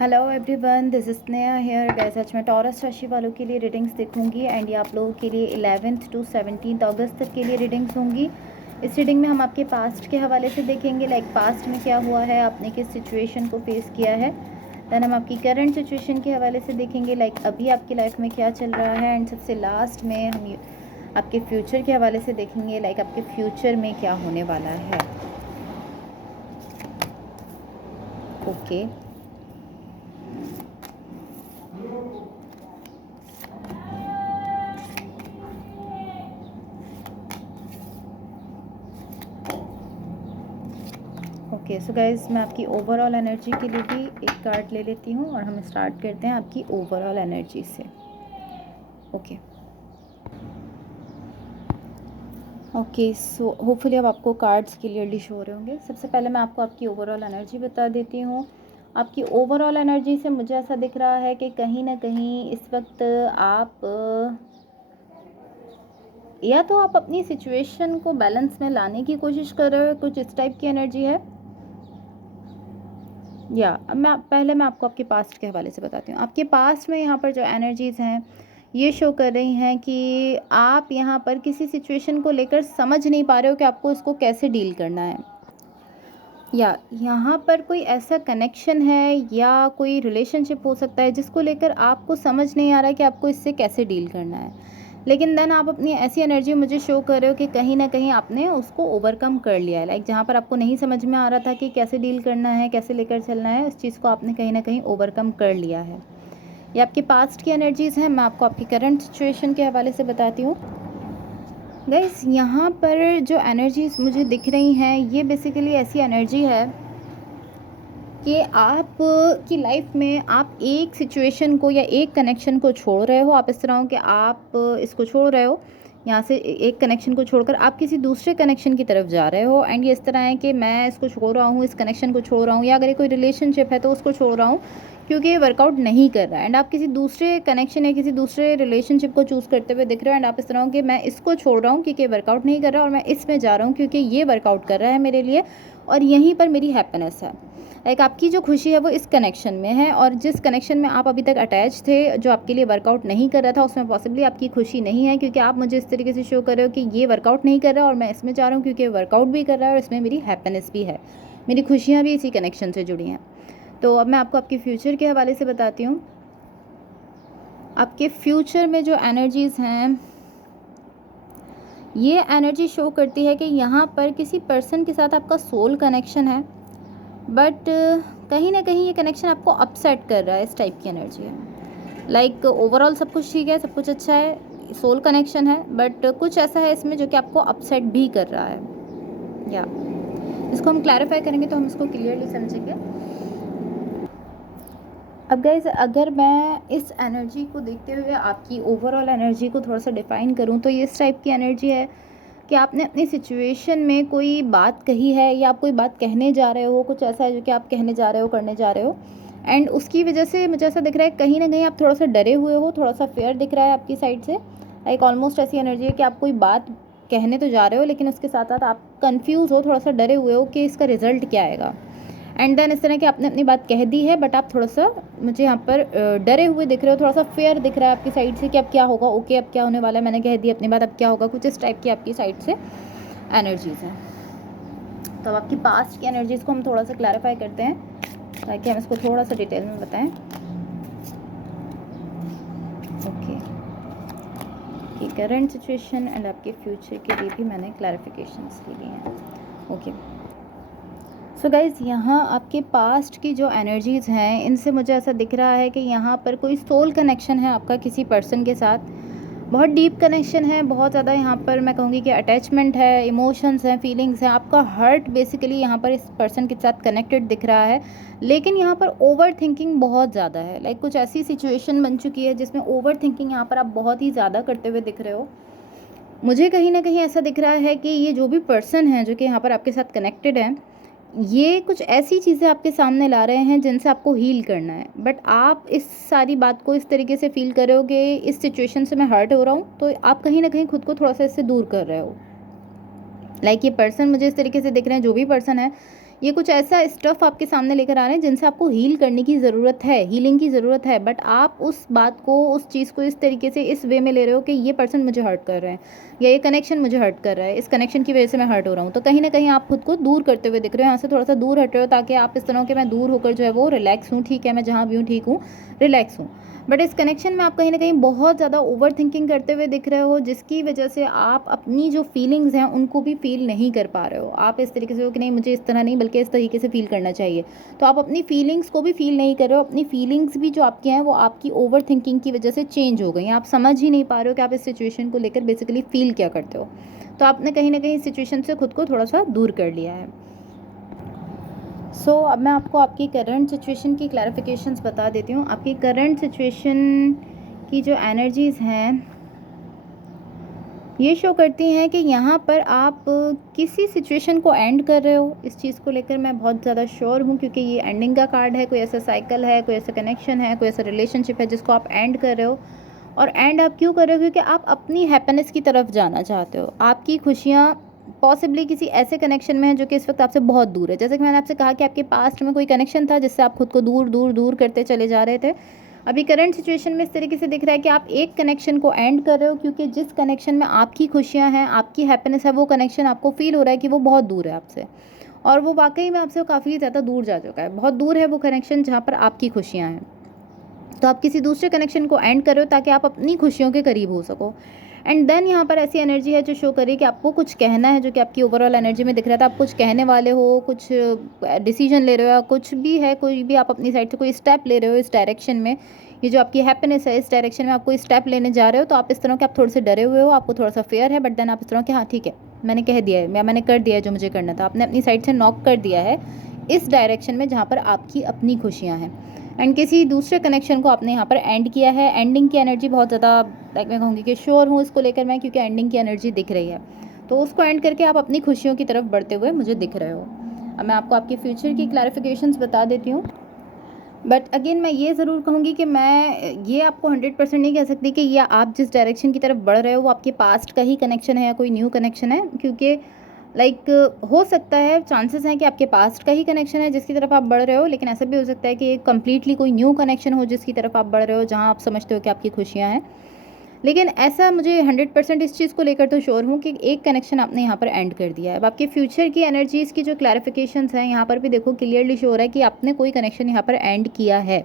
Hello everyone, this is Sneha here. Guys आज मैं taurus राशि वालों के लिए रीडिंग्स देखूंगी एंड ये आप लोगों के लिए 11th टू 17 अगस्त तक के लिए रीडिंग्स होंगी। इस रीडिंग में हम आपके पास्ट के हवाले से देखेंगे, लाइक पास्ट में क्या हुआ है, आपने किस सिचुएशन को फेस किया है। देन हम आपकी करंट सिचुएशन के हवाले से देखेंगे, लाइक अभी आपकी लाइफ में क्या चल रहा है। एंड सबसे लास्ट में हम आपके फ्यूचर के हवाले से देखेंगे, लाइक आपके फ्यूचर में क्या होने वाला है। ओके ओके सो गाइज, मैं आपकी ओवरऑल एनर्जी के लिए भी एक कार्ड ले लेती हूँ और हम स्टार्ट करते हैं आपकी ओवरऑल एनर्जी से। ओके सो होपफुली अब आपको कार्ड्स क्लियरली शो हो रहे होंगे। सबसे पहले मैं आपको आपकी ओवरऑल एनर्जी बता देती हूँ। आपकी ओवरऑल एनर्जी से मुझे ऐसा दिख रहा है कि कहीं ना कहीं इस वक्त आप या तो आप अपनी सिचुएशन को बैलेंस में लाने की कोशिश कर रहे हो, कुछ इस टाइप की एनर्जी है। या अब मैं आपको आपके पास्ट के हवाले से बताती हूँ। आपके पास्ट में यहाँ पर जो एनर्जीज़ हैं ये शो कर रही हैं कि आप यहाँ पर किसी सिचुएशन को लेकर समझ नहीं पा रहे हो कि आपको इसको कैसे डील करना है। या यहाँ पर कोई ऐसा कनेक्शन है या कोई रिलेशनशिप हो सकता है जिसको लेकर आपको समझ नहीं आ रहा है कि आपको इससे कैसे डील करना है। लेकिन देन आप अपनी ऐसी एनर्जी मुझे शो कर रहे हो कि कहीं ना कहीं आपने उसको ओवरकम कर लिया है। लाइक जहाँ पर आपको नहीं समझ में आ रहा था कि कैसे डील करना है, कैसे लेकर चलना है, उस चीज़ को आपने कहीं ना कहीं ओवरकम कर लिया है। ये आपके पास्ट की एनर्जीज़ हैं। मैं आपको आपकी करंट सिचुएशन के हवाले से बताती हूँ। गाइस, यहाँ पर जो एनर्जीज मुझे दिख रही हैं ये बेसिकली ऐसी एनर्जी है कि आप की लाइफ में आप एक सिचुएशन को या एक कनेक्शन को छोड़ रहे हो। आप इस तरह हो कि आप इसको छोड़ रहे हो, यहाँ से एक कनेक्शन को छोड़कर आप किसी दूसरे कनेक्शन की तरफ जा रहे हो। एंड ये इस तरह है कि मैं इसको छोड़ रहा हूँ, इस कनेक्शन को छोड़ रहा हूँ, या अगर ये कोई रिलेशनशिप है तो उसको छोड़ रहा हूँ क्योंकि ये वर्कआउट नहीं कर रहा है। एंड आप किसी दूसरे कनेक्शन या किसी दूसरे रिलेशनशिप को चूज़ करते हुए दिख रहे हो। एंड आप इस तरह हो कि मैं इसको छोड़ रहा हूँ क्योंकि ये वर्कआउट नहीं कर रहा और मैं इसमें जा रहा हूँ क्योंकि ये वर्कआउट कर रहा है मेरे लिए और यहीं पर मेरी हैप्पीनेस है। लाइक आपकी जो खुशी है वो इस कनेक्शन में है, और जिस कनेक्शन में आप अभी तक अटैच थे जो आपके लिए वर्कआउट नहीं कर रहा था उसमें पॉसिबली आपकी खुशी नहीं है, क्योंकि आप मुझे इस तरीके से शो कर रहे हो कि ये वर्कआउट नहीं कर रहा और मैं इसमें जा रहा हूँ क्योंकि वर्कआउट भी कर रहा है और इसमें मेरी हैप्पीनेस भी है, मेरी खुशियाँ भी इसी कनेक्शन से जुड़ी हैं। तो अब मैं आपको आपके फ्यूचर के हवाले से बताती हूँ। आपके फ्यूचर में जो एनर्जीज़ हैं ये एनर्जी शो करती है कि यहाँ पर किसी पर्सन के साथ आपका सोल कनेक्शन है, बट कहीं ना कहीं ये कनेक्शन आपको अपसेट कर रहा है। इस टाइप की एनर्जी है। लाइक ओवरऑल सब कुछ ठीक है, सब कुछ अच्छा है, सोल कनेक्शन है, बट कुछ ऐसा है इसमें जो कि आपको अपसेट भी कर रहा है। या इसको हम क्लैरिफाई करेंगे तो हम इसको क्लियरली समझेंगे। अब गाइज, अगर मैं इस एनर्जी को देखते हुए आपकी ओवरऑल एनर्जी को थोड़ा सा डिफ़ाइन करूँ तो ये इस टाइप की एनर्जी है कि आपने अपनी सिचुएशन में कोई बात कही है या आप कोई बात कहने जा रहे हो, कुछ ऐसा है जो कि आप कहने जा रहे हो, करने जा रहे हो, एंड उसकी वजह से मुझे ऐसा दिख रहा है कहीं ना कहीं आप थोड़ा सा डरे हुए हो, थोड़ा सा फेयर दिख रहा है आपकी साइड से। लाइक ऑलमोस्ट ऐसी एनर्जी है कि आप कोई बात कहने तो जा रहे हो लेकिन उसके साथ साथ आप कन्फ्यूज़ हो, थोड़ा सा डरे हुए हो कि इसका रिजल्ट क्या आएगा। एंड देन इस तरह की आपने अपनी बात कह दी है, बट आप थोड़ा सा मुझे यहाँ पर डरे हुए दिख रहे हो, थोड़ा सा फेयर दिख रहा है आपकी साइड से कि अब क्या होगा, ओके अब क्या होने वाला है, मैंने कह दी अपनी बात, अब क्या होगा, कुछ इस टाइप की आपकी साइड से एनर्जीज़ हैं। तो अब आपकी पास्ट की एनर्जीज़ को हम थोड़ा सा क्लैरिफाई करते हैं ताकि हम इसको थोड़ा सा डिटेल में बताएं। ओके, कि करंट सिचुएशन एंड आपके फ्यूचर के लिए भी मैंने क्लैरिफिकेशंस के लिए हैं। ओके सो गाइज़, यहाँ आपके पास्ट की जो एनर्जीज़ हैं इनसे मुझे ऐसा दिख रहा है कि यहाँ पर कोई सोल कनेक्शन है आपका किसी पर्सन के साथ, बहुत डीप कनेक्शन है, बहुत ज़्यादा यहाँ पर मैं कहूँगी कि अटैचमेंट है, इमोशंस हैं, फीलिंग्स हैं, आपका हार्ट बेसिकली यहाँ पर इस पर्सन के साथ कनेक्टेड दिख रहा है। लेकिन यहाँ पर ओवर थिंकिंग बहुत ज़्यादा है। लाइक कुछ ऐसी सिचुएशन बन चुकी है जिसमें ओवर थिंकिंग यहाँ पर आप बहुत ही ज़्यादा करते हुए दिख रहे हो। मुझे कहीं ना कहीं ऐसा दिख रहा है कि ये जो भी पर्सन है जो कि यहाँ पर आपके साथ कनेक्टेड है, ये कुछ ऐसी चीज़ें आपके सामने ला रहे हैं जिनसे आपको हील करना है, बट आप इस सारी बात को इस तरीके से फील कर रहे हो कि इस सिचुएशन से मैं हर्ट हो रहा हूँ, तो आप कहीं ना कहीं खुद को थोड़ा सा इससे दूर कर रहे हो। लाइक ये पर्सन मुझे इस तरीके से दिख रहे हैं, जो भी पर्सन है ये कुछ ऐसा स्टफ़ आपके सामने लेकर आ रहे हैं जिनसे आपको हील करने की ज़रूरत है, हीलिंग की ज़रूरत है, बट आप उस बात को, उस चीज़ को इस तरीके से, इस वे में ले रहे हो कि ये पर्सन मुझे हर्ट कर रहे हैं या ये कनेक्शन मुझे हर्ट कर रहा है, इस कनेक्शन की वजह से मैं हर्ट हो रहा हूँ। तो कहीं न कहीं आप खुद को दूर करते हुए दिख रहे हो, यहाँ से थोड़ा-सा दूर हट रहे हो ताकि आप इस तरह के मैं दूर होकर जो है वो रिलैक्स हूँ, ठीक है, मैं जहाँ भी हूँ ठीक हूँ, रिलैक्स हूँ। बट इस कनेक्शन में आप कहीं न कहीं बहुत ज़्यादा ओवरथिंकिंग करते हुए दिख रहे हो, जिसकी वजह से आप अपनी जो फीलिंग्स हैं उनको भी फ़ील नहीं कर पा रहे हो। आप इस तरीके से हो कि नहीं, मुझे इस तरह नहीं बल्कि इस तरीके से फ़ील करना चाहिए। तो आप अपनी फीलिंग्स को भी फ़ील नहीं कर रहे हो, अपनी फीलिंग्स भी जो आपकी हैं वो आपकी ओवरथिंकिंग की वजह से चेंज हो गई हैं। आप समझ ही नहीं पा रहे हो कि आप इस सिचुएशन को लेकर बेसिकली फ़ील क्या करते हो। तो आपने कहीं न कहीं इस सिचुएशन से खुद को थोड़ा-सा दूर कर लिया है। अब मैं आपको आपकी करंट सिचुएशन की क्लैरिफिकेशंस बता देती हूँ। आपकी करंट सिचुएशन की जो एनर्जीज़ हैं, ये शो करती हैं कि यहाँ पर आप किसी सिचुएशन को एंड कर रहे हो। इस चीज़ को लेकर मैं बहुत ज़्यादा श्योर हूँ, क्योंकि ये एंडिंग का कार्ड है। कोई ऐसा साइकिल है, कोई ऐसा कनेक्शन है, कोई ऐसा रिलेशनशिप है जिसको आप एंड कर रहे हो। और एंड आप क्यों कर रहे हो? क्योंकि आप अपनी हैप्पीनेस की तरफ जाना चाहते हो। आपकी खुशियाँ पॉसिबली किसी ऐसे कनेक्शन में है जो कि इस वक्त आपसे बहुत दूर है। जैसे कि मैंने आपसे कहा कि आपके पास्ट में कोई कनेक्शन था जिससे आप खुद को दूर दूर दूर करते चले जा रहे थे। अभी करंट सिचुएशन में इस तरीके से दिख रहा है कि आप एक कनेक्शन को एंड कर रहे हो, क्योंकि जिस कनेक्शन में आपकी खुशियाँ हैं, आपकी हैप्पीनेस है, वो कनेक्शन आपको फील हो रहा है कि वो बहुत दूर है आपसे, और वो वाकई में आपसे काफ़ी ज़्यादा दूर जा चुका है। बहुत दूर है वो कनेक्शन जहाँ पर आपकी खुशियाँ हैं। तो आप किसी दूसरे कनेक्शन को एंड कर रहे हो ताकि आप अपनी खुशियों के करीब हो सको। एंड देन यहाँ पर ऐसी एनर्जी है जो शो कर रही है कि आपको कुछ कहना है, जो कि आपकी ओवरऑल एनर्जी में दिख रहा था। आप कुछ कहने वाले हो, कुछ डिसीजन ले रहे हो, या कुछ भी है, कोई भी आप अपनी साइड से कोई स्टेप ले रहे हो इस डायरेक्शन में। ये जो आपकी हैप्पीनेस है, इस डायरेक्शन में आप कोई स्टेप लेने जा रहे हो। तो आप इस तरह के, आप थोड़े से डरे हुए हो, आपको थोड़ा सा फेयर है, बट देन आप इस तरह के, हाँ ठीक है, मैंने कह दिया है, मैंने कर दिया है जो मुझे करना था। आपने अपनी साइड से नॉक कर दिया है इस डायरेक्शन में जहाँ पर आपकी अपनी खुशियाँ हैं। एंड किसी दूसरे कनेक्शन को आपने यहाँ पर एंड किया है। एंडिंग की एनर्जी बहुत ज़्यादा, लाइक मैं कहूँगी कि श्योर हूँ इसको लेकर मैं, क्योंकि एंडिंग की एनर्जी दिख रही है। तो उसको एंड करके आप अपनी खुशियों की तरफ बढ़ते हुए मुझे दिख रहे हो। अब मैं आपको आपके फ्यूचर की क्लैरिफिकेशंस बता देती हूँ। बट अगेन मैं ये ज़रूर कहूँगी कि मैं ये आपको 100% नहीं कह सकती कि ये आप जिस डायरेक्शन की तरफ बढ़ रहे हो वो आपके पास्ट का ही कनेक्शन है या कोई न्यू कनेक्शन है, क्योंकि हो सकता है, चांसेस हैं कि आपके पास्ट का ही कनेक्शन है जिसकी तरफ आप बढ़ रहे हो, लेकिन ऐसा भी हो सकता है कि कम्प्लीटली कोई न्यू कनेक्शन हो जिसकी तरफ आप बढ़ रहे हो, जहाँ आप समझते हो कि आपकी खुशियाँ हैं। लेकिन ऐसा मुझे 100% इस चीज़ को लेकर तो श्योर हूँ कि एक कनेक्शन आपने यहाँ पर एंड कर दिया है। अब आपके फ्यूचर की एनर्जीज़ की जो क्लैरिफिकेशंस हैं, यहाँ पर भी देखो क्लियरली शो हो रहा है कि आपने कोई कनेक्शन यहाँ पर एंड किया है।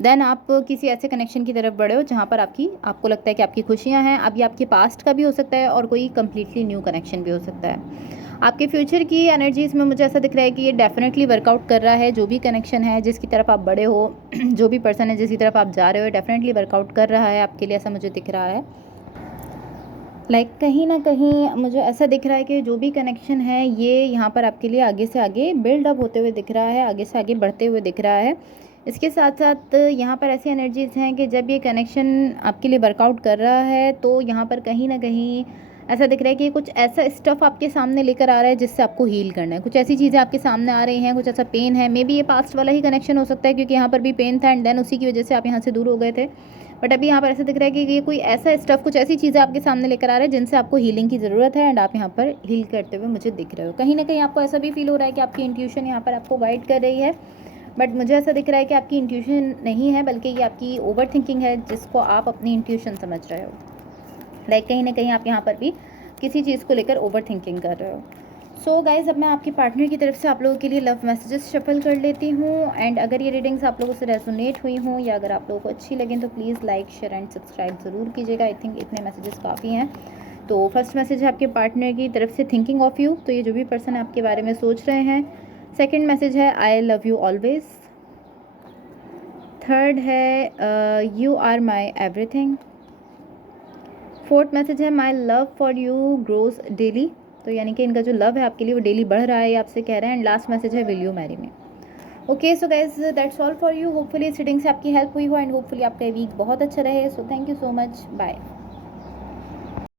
देन आप किसी ऐसे कनेक्शन की तरफ बढ़े हो जहाँ पर आपको लगता है कि आपकी खुशियाँ हैं। अब ये आपके पास्ट का भी हो सकता है और कोई कम्प्लीटली न्यू कनेक्शन भी हो सकता है। आपके फ्यूचर की एनर्जीज़ में मुझे ऐसा दिख रहा है कि ये डेफिनेटली वर्कआउट कर रहा है। जो भी कनेक्शन है जिसकी तरफ आप बड़े हो, जो भी पर्सन है जिसकी तरफ आप जा रहे हो, डेफिनेटली वर्कआउट कर रहा है आपके लिए, ऐसा मुझे दिख रहा है। कहीं ना कहीं मुझे ऐसा दिख रहा है कि जो भी कनेक्शन है ये यहाँ पर आपके लिए आगे से आगे बिल्डअप होते हुए दिख रहा है, आगे से आगे बढ़ते हुए दिख रहा है। इसके साथ साथ यहाँ पर ऐसी एनर्जीज़ हैं कि जब ये कनेक्शन आपके लिए वर्कआउट कर रहा है तो यहाँ पर कहीं ना कहीं ऐसा दिख रहा है कि कुछ ऐसा स्टफ़ आपके सामने लेकर आ रहा है जिससे आपको हील करना है। कुछ ऐसी चीज़ें आपके सामने आ रही हैं, कुछ ऐसा पेन है, मे बी ये पास्ट वाला ही कनेक्शन हो सकता है, क्योंकि यहाँ पर भी पेन था एंड देन उसी की वजह से आप यहाँ से दूर हो गए थे। बट अभी यहाँ पर ऐसा दिख रहा है कि ये कोई ऐसा स्टफ़, कुछ ऐसी चीज़ें आपके सामने लेकर आ रहा है जिनसे आपको हीलिंग की ज़रूरत है, एंड आप यहाँ पर हील करते हुए मुझे दिख रहे हो। कहीं ना कहीं आपको ऐसा भी फील हो रहा है कि आपकी इंट्यूशन यहाँ पर आपको गाइड कर रही है, बट मुझे ऐसा दिख रहा है कि आपकी इंट्यूशन नहीं है, बल्कि ये आपकी ओवर थिंकिंग है जिसको आप अपनी इंट्यूशन समझ रहे हो। कहीं ना कहीं आप यहाँ पर भी किसी चीज़ को लेकर ओवर थिंकिंग कर रहे हो। सो गाइज़, अब मैं आपके पार्टनर की तरफ से आप लोगों के लिए लव मैसेजेस शफल कर लेती हूँ। एंड अगर ये रीडिंग्स आप लोगों से रेजोनेट हुई हों या अगर आप लोगों को अच्छी लगें तो please like, share and subscribe ज़रूर कीजिएगा। आई थिंक इतने मैसेजेस काफ़ी हैं। तो फर्स्ट मैसेज है आपके पार्टनर की तरफ से, थिंकिंग ऑफ यू, तो ये जो भी पर्सन आपके बारे में सोच रहे हैं। सेकेंड मैसेज है, I love you always. Third है, you are my everything. Fourth message है, my love for you grows daily, तो यानी कि इनका जो लव है आपके लिए वो डेली बढ़ रहा है, ये आपसे कह रहे हैं। एंड लास्ट मैसेज है, will you marry me. Okay, so guys that's all for you. Hopefully इस रीडिंग से आपकी हेल्प हुई हो एंड होपफुली आपका वीक बहुत अच्छा रहे। So thank you so much, bye.